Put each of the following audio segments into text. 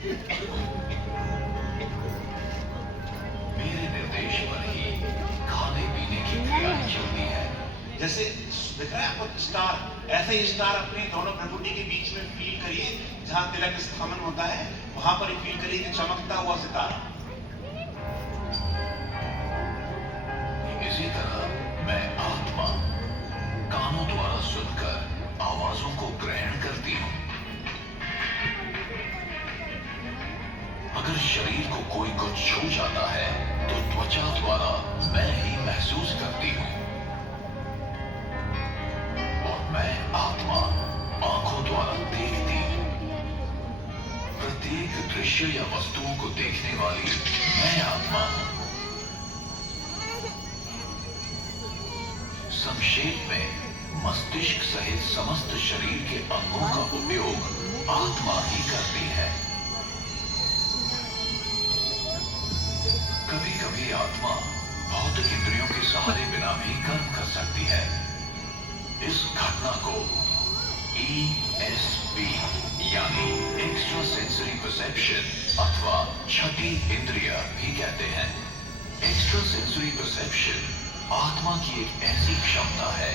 मेरे निर्देश पर ही खाने पीने की क्रियाएं चलती है। जैसे दिख रहा है आपको स्टार, ऐसे ही स्टार अपने दोनों प्रकृति के बीच में फील करिए, जहां तिलक स्थापन होता है वहां पर फील करिए कि चमकता हुआ सितारा। इसी तरह मैं आत्मा कानों द्वारा सुनकर आवाजों को ग्रहण करती हूँ। अगर शरीर को कोई कुछ छू जाता है तो त्वचा द्वारा मैं ही महसूस करती हूँ। और मैं आत्मा आंखों द्वारा देखती हूँ। प्रत्येक दृश्य या वस्तुओं को देखने वाली मैं आत्मा हूँ। संक्षेप में मस्तिष्क सहित समस्त शरीर के अंगों का उपयोग आत्मा ही करती है। कभी कभी आत्मा भौतिक इंद्रियों के सहारे बिना भी कर्म कर सकती है। इस घटना को ESP यानी एक्स्ट्रा सेंसरी परसेप्शन अथवा छठी इंद्रिय भी कहते हैं। एक्स्ट्रा सेंसरी परसेप्शन आत्मा की एक ऐसी क्षमता है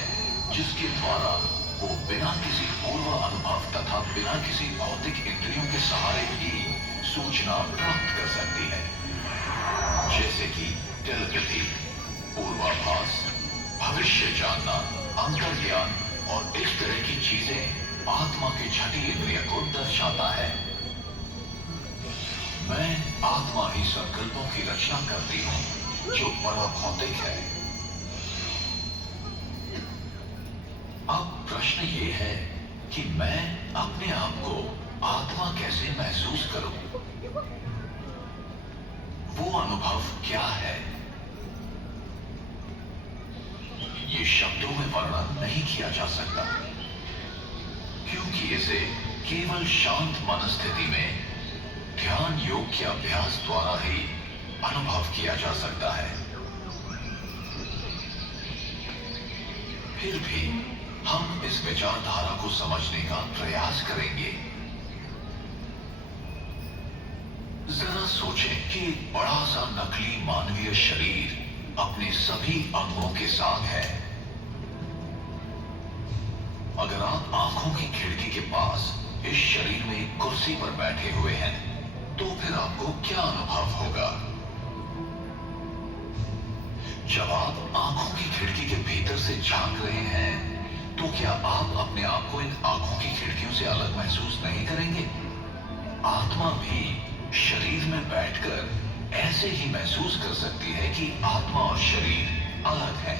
जिसके द्वारा वो बिना किसी पूर्व अनुभव तथा बिना किसी भौतिक इंद्रियों के सहारे भी सूचना प्राप्त कर सकती है। जैसे कि टेलीपैथी, पूर्वाभास, भविष्य जानना, अंतर्ज्ञान और इस तरह की चीजें आत्मा के छठी इंद्रिय को दर्शाता है। मैं आत्मा ही संकल्पों की रचना करती हूँ जो पराभौतिक है। अब प्रश्न ये है कि मैं अपने आप को आत्मा कैसे महसूस करूं? वो अनुभव क्या है? ये शब्दों में वर्णन नहीं किया जा सकता, क्योंकि इसे केवल शांत मनस्थिति में ध्यान योग के अभ्यास द्वारा ही अनुभव किया जा सकता है। फिर भी हम इस विचारधारा को समझने का प्रयास करेंगे। जरा सोचें कि एक बड़ा सा नकली मानवीय शरीर अपने सभी अंगों के साथ है। अगर आप आंखों की खिड़की के पास इस शरीर में एक कुर्सी पर बैठे हुए हैं तो फिर आपको क्या अनुभव होगा? जब आप आंखों की खिड़की के भीतर से झांक रहे हैं तो क्या आप अपने आप को इन आंखों की खिड़कियों से अलग महसूस नहीं करेंगे? आत्मा भी शरीर में बैठकर ऐसे ही महसूस कर सकती है कि आत्मा और शरीर अलग है।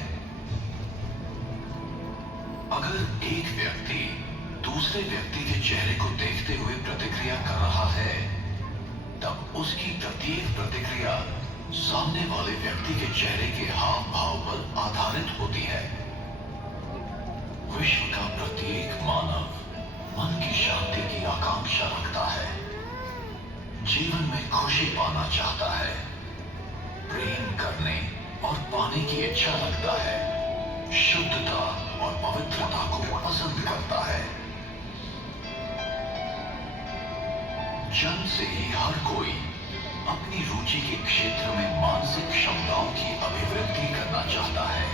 अगर एक व्यक्ति दूसरे व्यक्ति के चेहरे को देखते हुए प्रतिक्रिया कर रहा है, तब उसकी प्रत्येक प्रतिक्रिया सामने वाले व्यक्ति के चेहरे के हाव भाव पर आधारित होती है। विश्व का प्रत्येक मानव मन की शांति की आकांक्षा रखता है, जीवन में खुशी पाना चाहता है, प्रेम करने और पाने की इच्छा रखता है, शुद्धता और पवित्रता को पसंद करता है। जन्म से ही हर कोई अपनी रुचि के क्षेत्र में मानसिक क्षमताओं की अभिवृद्धि करना चाहता है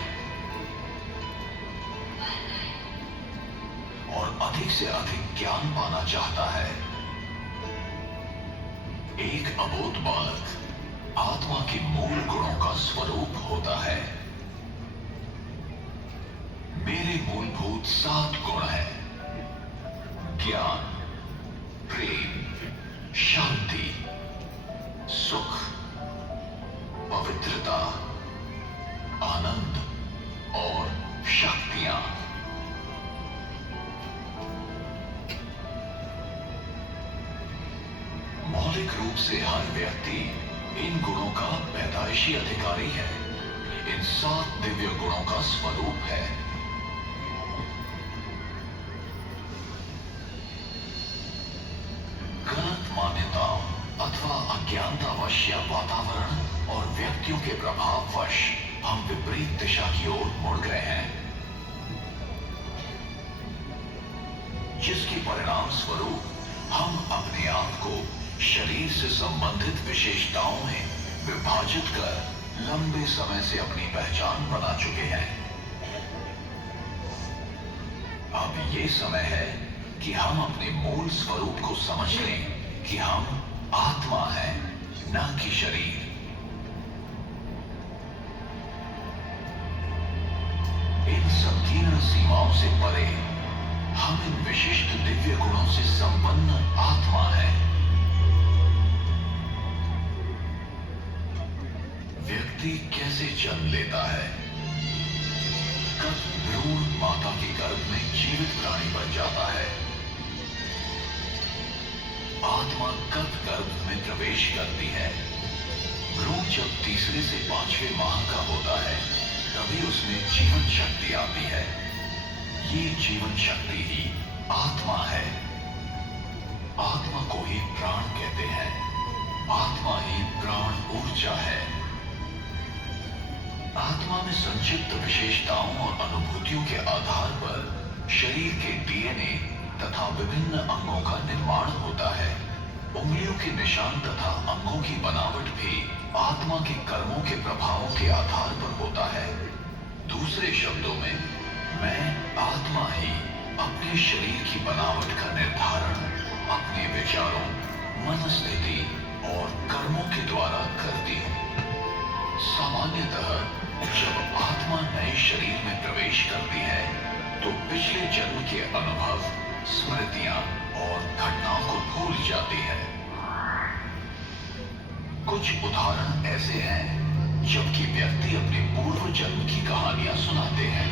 और अधिक से अधिक ज्ञान पाना चाहता है। एक अबोध बालक आत्मा के मूल गुणों का स्वरूप होता है। मेरे मूलभूत 7 गुण हैं: ज्ञान, प्रेम, शांति, सुख, पवित्रता, आनंद और शक्तियां। मौलिक रूप से हर व्यक्ति इन गुणों का पैदाइशी अधिकारी है। इन 7 दिव्य गुणों का स्वरूप है। गलत मान्यताओं अथवा अज्ञानतावश या वातावरण और व्यक्तियों के प्रभाववश हम विपरीत दिशा की ओर मुड़ गए हैं, जिसके परिणाम स्वरूप हम अपने आप को शरीर से संबंधित विशेषताओं में विभाजित कर लंबे समय से अपनी पहचान बना चुके हैं। अब ये समय है कि हम अपने मूल स्वरूप को समझ लें कि हम आत्मा हैं, न कि शरीर। इन संकीर्ण सीमाओं से परे हम इन विशिष्ट दिव्य गुणों से संपन्न आत्मा हैं। व्यक्ति कैसे जन्म लेता है? कब भ्रूण माता के गर्भ में जीवित प्राणी बन जाता है? आत्मा कब गर्भ में प्रवेश करती है? भ्रूण जब तीसरे से 5वें माह का होता है तभी उसमें जीवन शक्ति आती है। ये जीवन शक्ति ही आत्मा है। आत्मा को ही प्राण कहते हैं। आत्मा ही प्राण ऊर्जा है। आत्मा में संचित विशेषताओं और अनुभूतियों के आधार पर शरीर के डीएनए तथा विभिन्न अंगों का निर्माण होता है। उंगलियों के निशान तथा अंगों की बनावट भी आत्मा के कर्मों के प्रभावों के आधार पर होता है। दूसरे शब्दों में, मैं आत्मा ही अपने शरीर की बनावट का निर्धारण अपने विचारों, मनस्थिति और कर्मों के द्वारा करती हूँ। सामान्यतः जब आत्मा नए शरीर में प्रवेश करती है तो पिछले जन्म के अनुभव, स्मृतियां और घटनाओं को भूल जाती है। कुछ उदाहरण ऐसे हैं जबकि व्यक्ति अपने पूर्व जन्म की कहानियां सुनाते हैं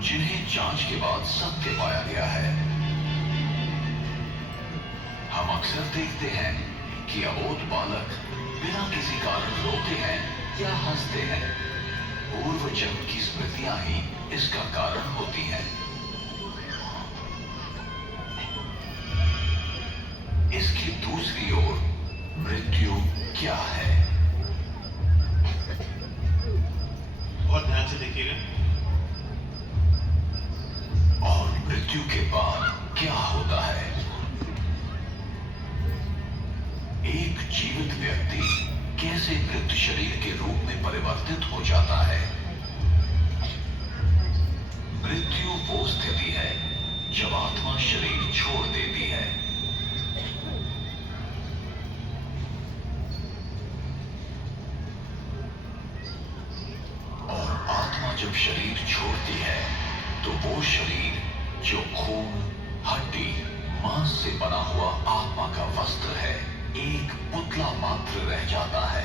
जिन्हें जांच के बाद सत्य पाया गया है। हम अक्सर देखते हैं कि अबोध बालक बिना किसी कारण रोते हैं या हंसते हैं। पूर्व जन्म की स्मृतियां ही इसका कारण होती हैं। इसकी दूसरी ओर मृत्यु क्या है? बहुत ध्यान से देखिएगा। और मृत्यु के बाद क्या होता है? एक जीवित व्यक्ति कैसे मृत शरीर के रूप में परिवर्तित हो जाता है? मृत्यु वो स्थिति है जब आत्मा शरीर छोड़ देती है। और आत्मा जब शरीर छोड़ती है तो वो शरीर जो खून, हड्डी, मांस से बना हुआ आत्मा का वस्त्र है, एक पुतला मात्र रह जाता है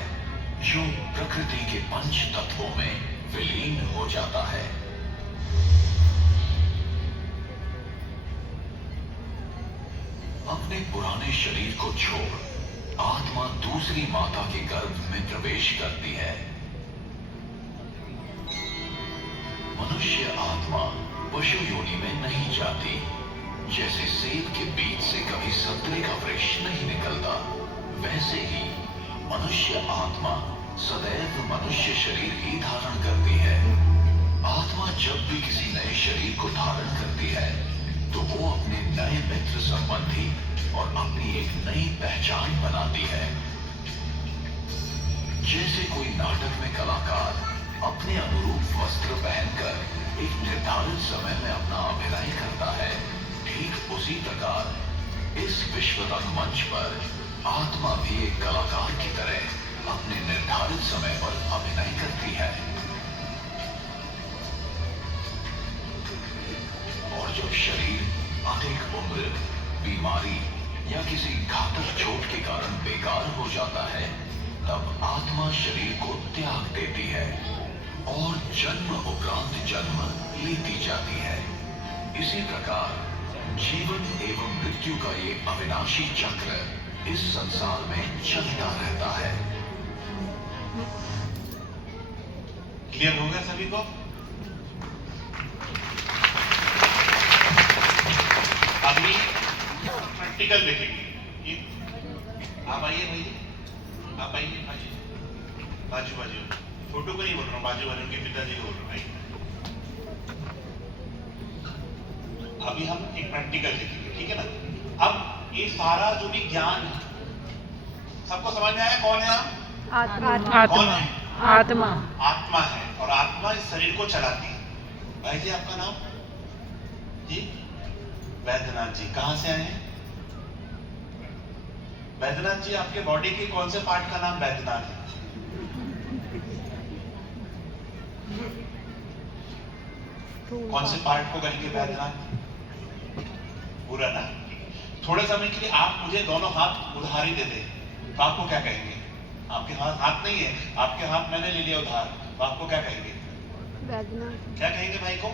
जो प्रकृति के पंच तत्वों में विलीन हो जाता है। अपने पुराने शरीर को छोड़ आत्मा दूसरी माता के गर्भ में प्रवेश करती है। मनुष्य आत्मा पशु योनि में नहीं जाती। जैसे सेब के बीज से कभी संतरे का वृक्ष नहीं निकलता, वैसे ही मनुष्य आत्मा सदैव मनुष्य शरीर ही धारण करती है। आत्मा जब भी किसी नए शरीर को धारण करती है तो वो अपने नए मित्र, संबंधी और अपनी एक नई पहचान बनाती है। जैसे कोई नाटक में कलाकार अपने अनुरूप वस्त्र पहनकर एक निर्धारित समय में अपना अभिनय करता है, ठीक उसी प्रकार इस विश्व रंगमंच पर आत्मा भी एक कलाकार की तरह अपने निर्धारित समय पर अभिनय करती है। और जब शरीर अधिक उम्र, बीमारी या किसी घातक चोट के कारण बेकार हो जाता है, तब आत्मा शरीर को त्याग देती है और जन्म उपरांत जन्म लेती जाती है। इसी प्रकार जीवन एवं मृत्यु का ये अविनाशी चक्र इस संसार में चलता रहता है। क्लियर हो गया सभी को? अभी प्रैक्टिकल देखेंगे। ये आप आइए भैया, आप आइए, बाजू बाजू, फोटो को नहीं बोल रहा हूँ, बाजू वाले उनके पिताजी को बोल रहा हूँ। अभी हम एक प्रैक्टिकल देखेंगे, ठीक है ना? अब ये सारा जो भी ज्ञान है, सबको समझ में आया कौन है आप? कौन है? आत्मा। आत्मा है, और आत्मा इस शरीर को चलाती है। भाई जी आपका नाम? जी वैद्यनाथ जी। कहां से आए हैं? वैद्यनाथ जी, आपके बॉडी के कौन से पार्ट का नाम वैद्यनाथ है? कौन से पार्ट को कहेंगे वैद्यनाथ? पूरा ना। थोड़े समय के लिए आप मुझे दोनों हाथ उधारी दे दें, तो आपको क्या कहेंगे? आपके हाथ नहीं है, आपके हाथ मैंने ले लिया उधार, तो आपको क्या कहेंगे? क्या कहेंगे भाई को?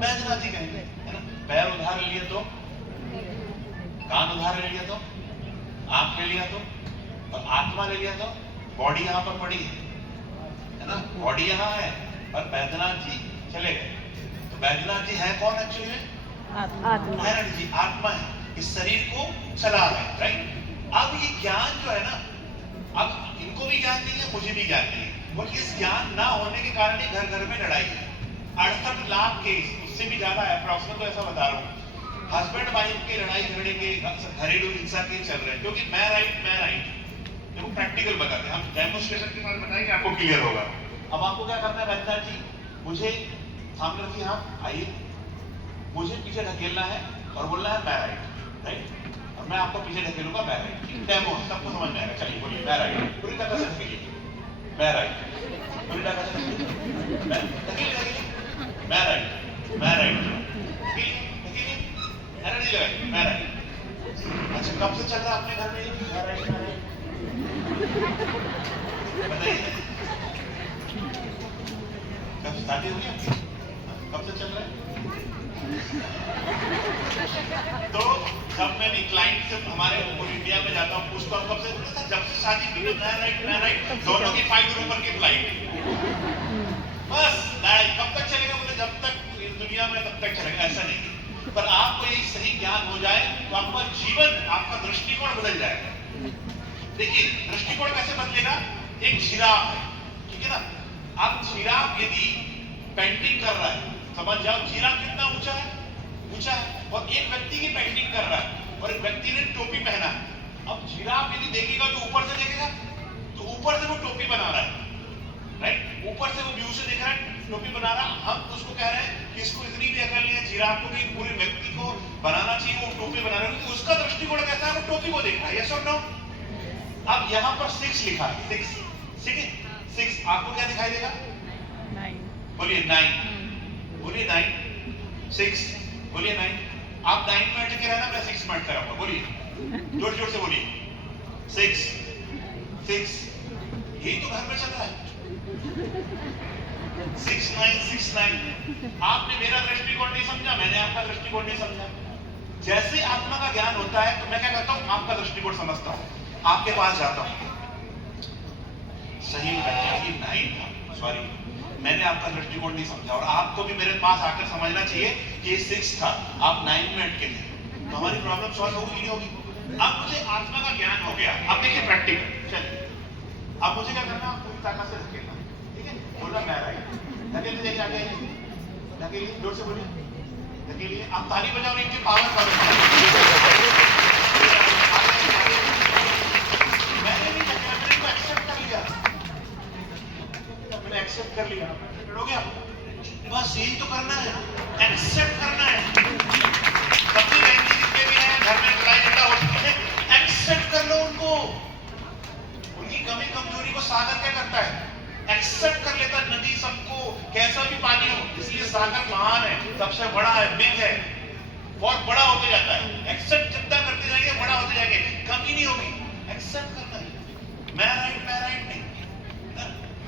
वैद्यनाथ जी कहेंगे, है ना? पैर उधार ले लिया तो, कान उधार ले लिया तो, आंख ले लिया तो, और आत्मा ले लिया तो, बॉडी यहाँ पर पड़ी है ना? बॉडी यहाँ है और वैद्यनाथ जी चले गए। तो वैद्यनाथ जी है कौन एक्चुअली में? वैद्यनाथ जी आत्मा है, इस शरीर को चला रहे हैं, राइट? अब ये ज्ञान जो है ना, अब इनको भी ज्ञान नहीं है, मुझे भी ज्ञान नहीं है, और इस ज्ञान ना होने के कारण ही घर घर में लड़ाई है। 68 लाख केस, उससे भी ज्यादा है अप्रॉक्सिमेट, तो ऐसा बता रहा हूँ, हस्बैंड वाइफ के लड़ाई झगड़े के, घरेलू हिंसा के चल रहे हैं, क्योंकि मैं राइट। देखो प्रैक्टिकल बताते हैं, हम डेमोन्स्ट्रेशन के बाद बताएंगे, आपको क्लियर होगा। अब आपको क्या करना है वैद्यनाथ जी? मुझे सामने रखिए, हाथ आइए, मुझे पीछे ढकेलना है और बोलना है मैं राइट? और मैं आपको पीछे ढकेलूंगा, मैं राइट। डेमो सबको समझ में आएगा। चलिए बोलिए मैं राइट, पूरी तरह से ढकेलिए, मैं राइट, पूरी तरह से ढकेलिए, मैं राइट, ढकेलिए, एनर्जी लगाइए, मैं राइट। अच्छा, कब से चल रहा है अपने घर में ये मैं राइट? बताइए, कब शादी हुई है? कब से चल रहा है? तो जब मैं क्लाइंट से हमारे पूरी इंडिया में जाता हूँ, पूछता हूँ कब से, बोलते सर जब से शादी की, मैं राइट, दोनों की फाइट ऊपर की फ्लाइट, बस लड़ाई कब तक चलेगा? बोले जब तक इस दुनिया में तब तक चलेगा। ऐसा नहीं, पर आपको यही सही ज्ञान हो जाए तो आपका जीवन, आपका दृष्टिकोण बदल जाएगा। देखिए दृष्टिकोण कैसे बदलेगा? एक जिराफ है, ठीक है ना? आप जिराफ यदि पेंटिंग कर रहा है, समझ जाओ जिराफ कितना ऊंचा है, और एक व्यक्ति की पेंटिंग कर रहा है और एक व्यक्ति ने टोपी पहना है। अब जिराफ यदि देखेगा तो ऊपर से देखेगा, तो ऊपर से वो टोपी बना रहा है, राइट? ऊपर से वो व्यू से देख रहा है, टोपी बना रहा। हम उसको कह रहे हैं कि इसको इतनी भी अकल नहीं है जिराफ को कि पूरे व्यक्ति को बनाना चाहिए, वो टोपी बना रहा है, तो उसका दृष्टिकोण कैसा है? वो टोपी को देख रहा है, यस और नो? अब यहाँ पर 6 लिखा है, 6, ठीक है? 6 आपको क्या दिखाई देगा? 9। बोलिए 9, बोलिए 9, 6, बोलिए 9। आप 9 में अटके रहना, मैं 6 में अटका रहूंगा। बोलिए जोर जोर से बोलिए 6, 6। यही तो घर में चल रहा है, 6, 9, 6, 9। आपने मेरा दृष्टिकोण नहीं समझा, मैंने आपका दृष्टिकोण नहीं समझा। जैसे आत्मा का ज्ञान होता है तो मैं क्या करता हूँ? आपका दृष्टिकोण समझता हूँ, आपके पास जाता हूँ। सही में 9 था, सॉरी, मैंने आपका दृष्टिकोण नहीं समझा, और आपको भी मेरे पास आकर समझना चाहिए कि 6 था, आप 9 में अटके थे, तो हमारी प्रॉब्लम सॉल्व होगी नहीं होगी? अब मुझे आत्मा का ज्ञान हो गया। अब देखिए प्रैक्टिकल, चलिए अब मुझे क्या करना? पूरी ताकत से धकेलना, ठीक है? बोलना मैं राइट, धकेलते जाइए, आगे आइए, धकेलिए, जोर से बोलिए, धकेलिए। आप ताली बजाओ, इनकी पावर करो। मैंने नहीं धकेला, मैंने इनको एक्सेप्ट कर लिया, मैंने एक्सेप्ट कर लिया, हो गया। बस यही तो करना है, एक्सेप्ट करना है। सबसे महंगी जितने भी हैं घर में लड़ाई झगड़ा होती है, एक्सेप्ट कर लो उनको, उनकी कमी कमजोरी को। सागर क्या करता है? एक्सेप्ट कर लेता नदी सबको, कैसा भी पानी हो, इसलिए सागर महान है, सबसे बड़ा है, बिग है, बहुत बड़ा होते जाता है। एक्सेप्ट जितना करते जाएंगे बड़ा होते जाएंगे, कमी नहीं होगी। एक्सेप्ट करना है, मैं राइट नहीं,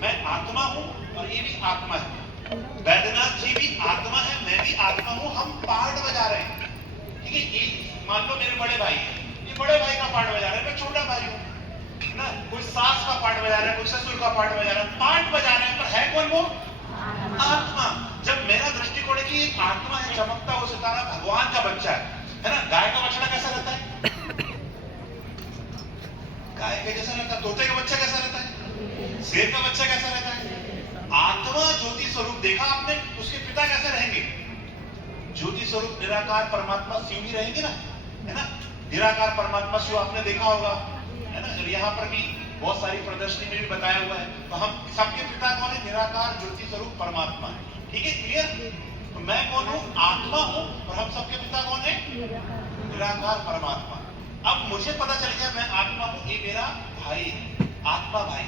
मैं आत्मा हूं और ये भी आत्मा है। वैद्यनाथ जी भी आत्मा है, मैं भी आत्मा हूं, हम पार्ट बजा रहे हैं, ठीक है? ये मान लो मेरे बड़े भाई हैं, ये बड़े भाई का पार्ट बजा रहे हैं, मैं छोटा भाई हूं ना। कोई सास का पार्ट बजा रहा है, कोई ससुर का पार्ट बजा रहा है, पार्ट बजा रहे हैं, पर है कौन वो? आत्मा। जब मेरा दृष्टिकोण है कि एक आत्मा है, चमकता वो सितारा भगवान का बच्चा है ना? गाय का बछड़ा कैसा रहता है? गाय के जैसा रहता है। तोते का बच्चा कैसा रहता है? शेर का बच्चा कैसा रहता है? आत्मा ज्योति स्वरूप देखा आपने, उसके पिता कैसे रहेंगे? ज्योति स्वरूप निराकार परमात्मा शिव ही रहेंगे ना, है ना? निराकार परमात्मा शिव आपने देखा होगा, है ना। यहाँ पर भी बहुत सारी प्रदर्शनी में भी बताया हुआ है। तो हम सबके पिता कौन है? निराकार ज्योति स्वरूप परमात्मा। ठीक है, क्लियर? तो मैं कौन हूँ? आत्मा हूँ। और हम सबके पिता कौन है? निराकार परमात्मा। अब मुझे पता चल गया मैं आत्मा हूँ, ये मेरा भाई है, आत्मा भाई।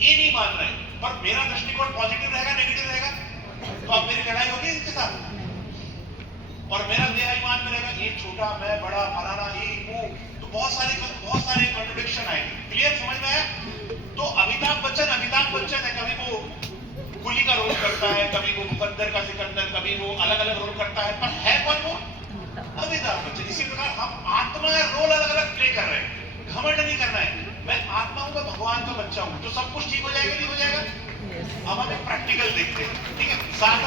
ये नहीं मान रहे, पर मेरा दृष्टिकोण पॉजिटिव रहेगा नेगेटिव रहेगा? तो अब मेरी लड़ाई होगी इसके साथ। और मेरा देहाभिमान में रहेगा ये छोटा, मैं बड़ा, फलाना, ये वो, तो बहुत सारे कॉन्ट्रडिक्शन आएंगे। क्लियर? समझ में आया? तो अमिताभ बच्चन है, कभी वो कुली का रोल करता है, कभी वो मुकद्दर का सिकंदर, कभी वो अलग अलग रोल करता है, पर है कौन वो? अमिताभ बच्चन। इसी प्रकार हम आत्मा रोल अलग अलग प्ले कर रहे हैं। घमंड नहीं करना है, मैं आत्मा हूं, मैं भगवान का बच्चा हूं, तो सब कुछ ठीक हो जाएगा नहीं हो जाएगा? अब हम एक प्रैक्टिकल देखते हैं। ठीक है, 7-8